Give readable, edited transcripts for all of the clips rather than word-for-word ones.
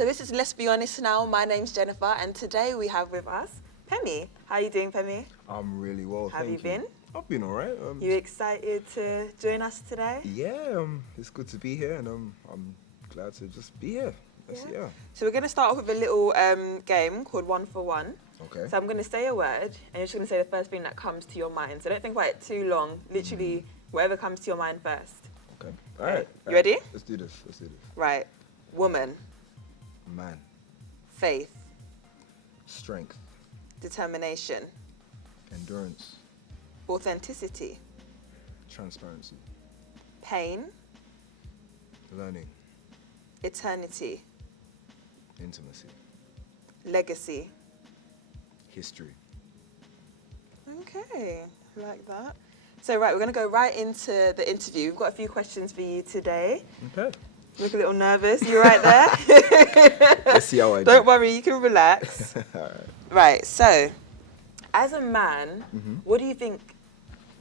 So this is Let's Be Honest Now. My name's Jennifer, and today we have with us Pemi. How are you doing, Pemi? I'm really well, How have you been? I've been all right. You excited to join us today? Yeah, it's good to be here, and I'm glad to just be here. Yeah. So we're going to start off with a little game called One for One. Okay. So I'm going to say a word, and you're just going to say the first thing that comes to your mind. So don't think about it too long. Literally, whatever comes to your mind first. Okay. All right. You ready? Let's do this. Right. Woman. Man. Faith. Strength. Determination. Endurance. Authenticity. Transparency. Pain. Learning. Eternity. Intimacy. Legacy. History. Okay, I like that. So right, we're going to go right into the interview. We've got a few questions for you today. Okay. You look a little nervous. You right there? Let's see how I do. Don't worry, you can relax. All right. Right, so as a man, what do you think,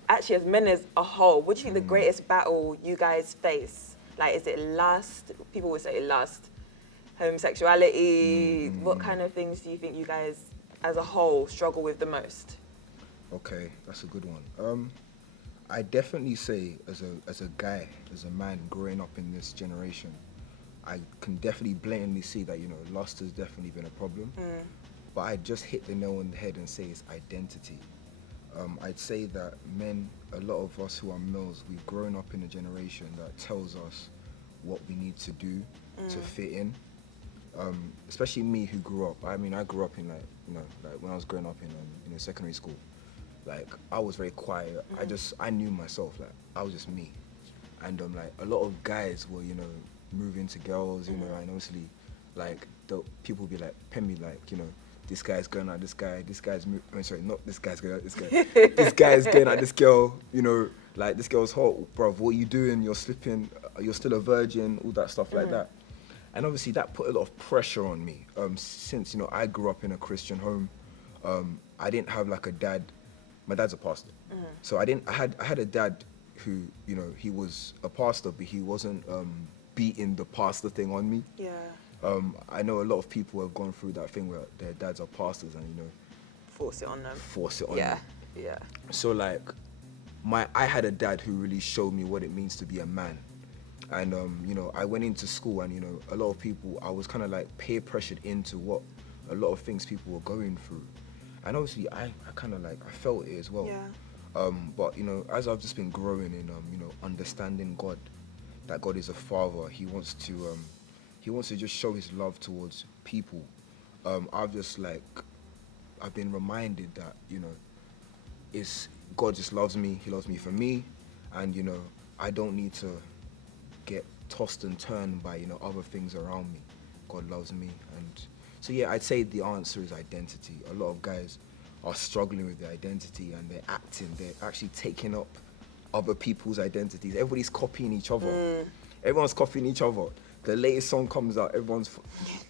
actually as men as a whole, what do you think the greatest battle you guys face? Like, is it lust? People would say lust. Homosexuality? What kind of things do you think you guys as a whole struggle with the most? Okay, that's a good one. I definitely say as a guy, as a man growing up in this generation, I can definitely blatantly see that, lust has definitely been a problem. But I just hit the nail on the head and say it's identity. I'd say that men, a lot of us who are males, we've grown up in a generation that tells us what we need to do to fit in. Especially me who grew up. I mean, I grew up in like when I was growing up in a secondary school. Like, I was very quiet. I knew myself. Like, I was just me. And like a lot of guys were, moving to girls, and obviously, like, the people would be like, Pemi, like, this guy's going at this guy. This guy's not this guy's going at this guy. This guy's going at this girl. Like, this girl's hot, bruv. What are you doing? You're slipping. You're still a virgin. All that stuff like that. And obviously that put a lot of pressure on me. Since I grew up in a Christian home, I didn't have like a dad. My dad's a pastor, so I had a dad who he was a pastor, but he wasn't beating the pastor thing on me. Yeah. I know a lot of people have gone through that thing where their dads are pastors and force it on them. Force it on them. Yeah. So like, I had a dad who really showed me what it means to be a man. And, I went into school and, a lot of people, I was kind of like peer pressured into what a lot of things people were going through. And obviously I kind of like, I felt it as well. Yeah. But, as I've just been growing in, understanding God, that God is a father, he wants to just show his love towards people. I've been reminded that, God just loves me, he loves me for me. And, I don't need to get tossed and turned by other things around me. God loves me. And so yeah, I'd say the answer is identity. A lot of guys are struggling with their identity and they're actually taking up other people's identities. Everybody's copying each other. Everyone's copying each other. The latest song comes out, everyone's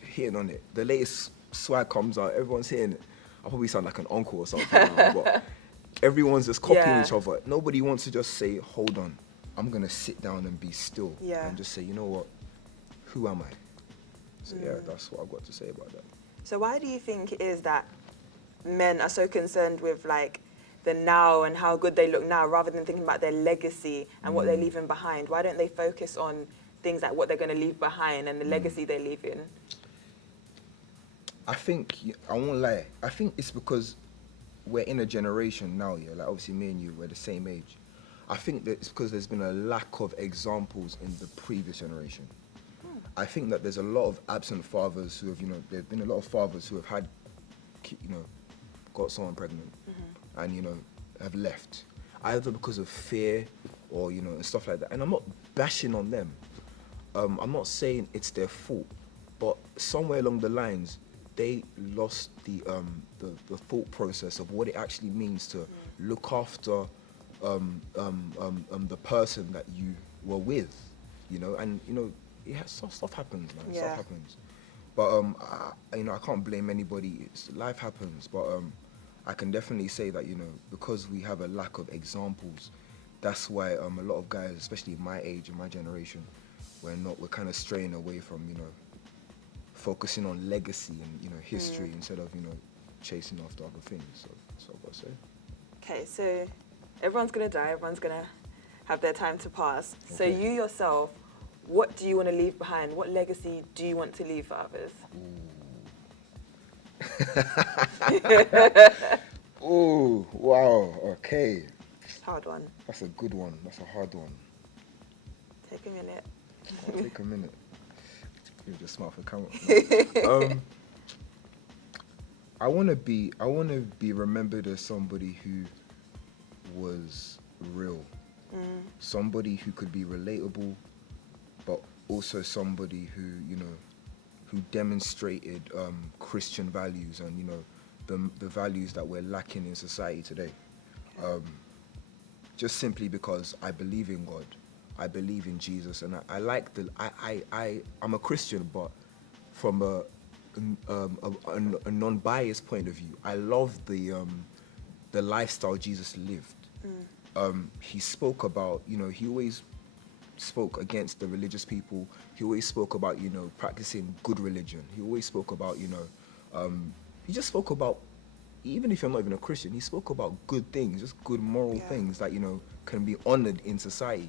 hitting on it. The latest swag comes out, everyone's hitting it. I probably sound like an uncle or something now, but everyone's just copying each other. Nobody wants to just say, hold on, I'm going to sit down and be still and just say, you know what, who am I? So yeah, that's what I've got to say about that. So why do you think it is that men are so concerned with like the now and how good they look now rather than thinking about their legacy and what they're leaving behind? Why don't they focus on things like what they're going to leave behind and the legacy they're leaving? I think, I won't lie, I think it's because we're in a generation now, like obviously me and you, we're the same age. I think that it's because there's been a lack of examples in the previous generation. I think that there's a lot of absent fathers who have, there's been a lot of fathers who have had, got someone pregnant and, have left. Either because of fear or, and stuff like that. And I'm not bashing on them. I'm not saying it's their fault, but somewhere along the lines, they lost the thought process of what it actually means to look after the person that you were with, and stuff happens, man. Stuff happens, but I can't blame anybody. Life happens, but I can definitely say that because we have a lack of examples, that's why a lot of guys, especially my age and my generation, we're kind of straying away from focusing on legacy and, you know, history instead of, you know, chasing after other things. So that's what I've got to say. Okay, so everyone's going to die. Everyone's going to have their time to pass. So Okay. you yourself, what do you want to leave behind? What legacy do you want to leave for others? Oh, wow. Okay. Hard one. That's a good one. That's a hard one. Take a minute. I'll take a minute. You just smile for camera. I want to be remembered as somebody who was real. Somebody who could be relatable, but also somebody who, you know, who demonstrated Christian values and, you know, the values that we're lacking in society today. Just simply because I believe in God, I believe in Jesus, and I'm a Christian, but from a non-biased point of view, I love the lifestyle Jesus lived. He spoke about, you know, he always spoke against the religious people. He always spoke about, you know, practicing good religion. He always spoke about, you know, he just spoke about, even if you're not even a Christian, he spoke about good things, just good moral things that, you know, can be honored in society.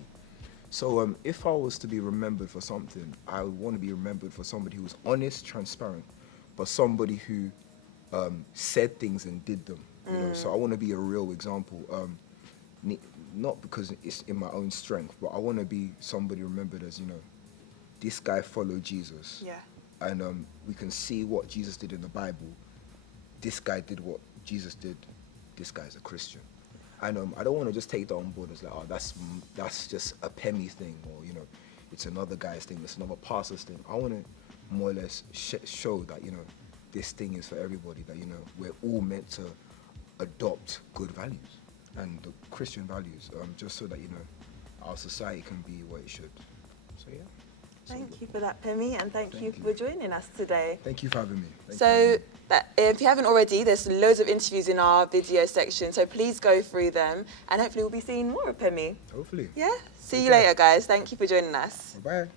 So if I was to be remembered for something, I would want to be remembered for somebody who was honest, transparent, but somebody who said things and did them. You know, so I want to be a real example. Not because it's in my own strength, but I want to be somebody remembered as, you know, this guy followed Jesus. Yeah. And we can see what Jesus did in the Bible. This guy did what Jesus did. This guy's a Christian. And I don't want to just take that on board as like, oh, that's just a Pemi thing, or, you know, it's another guy's thing, it's another pastor's thing. I want to more or less show that, you know, this thing is for everybody, that, you know, we're all meant to adopt good values and the Christian values, just so that, you know, our society can be what it should. So yeah. Thank you for that, Pemi, and thank you for joining us today. Thank you for having me. If you haven't already, there's loads of interviews in our video section, so please go through them, and hopefully we'll be seeing more of Pemi. Hopefully. Yeah? See you later, guys. Thank you for joining us. Bye.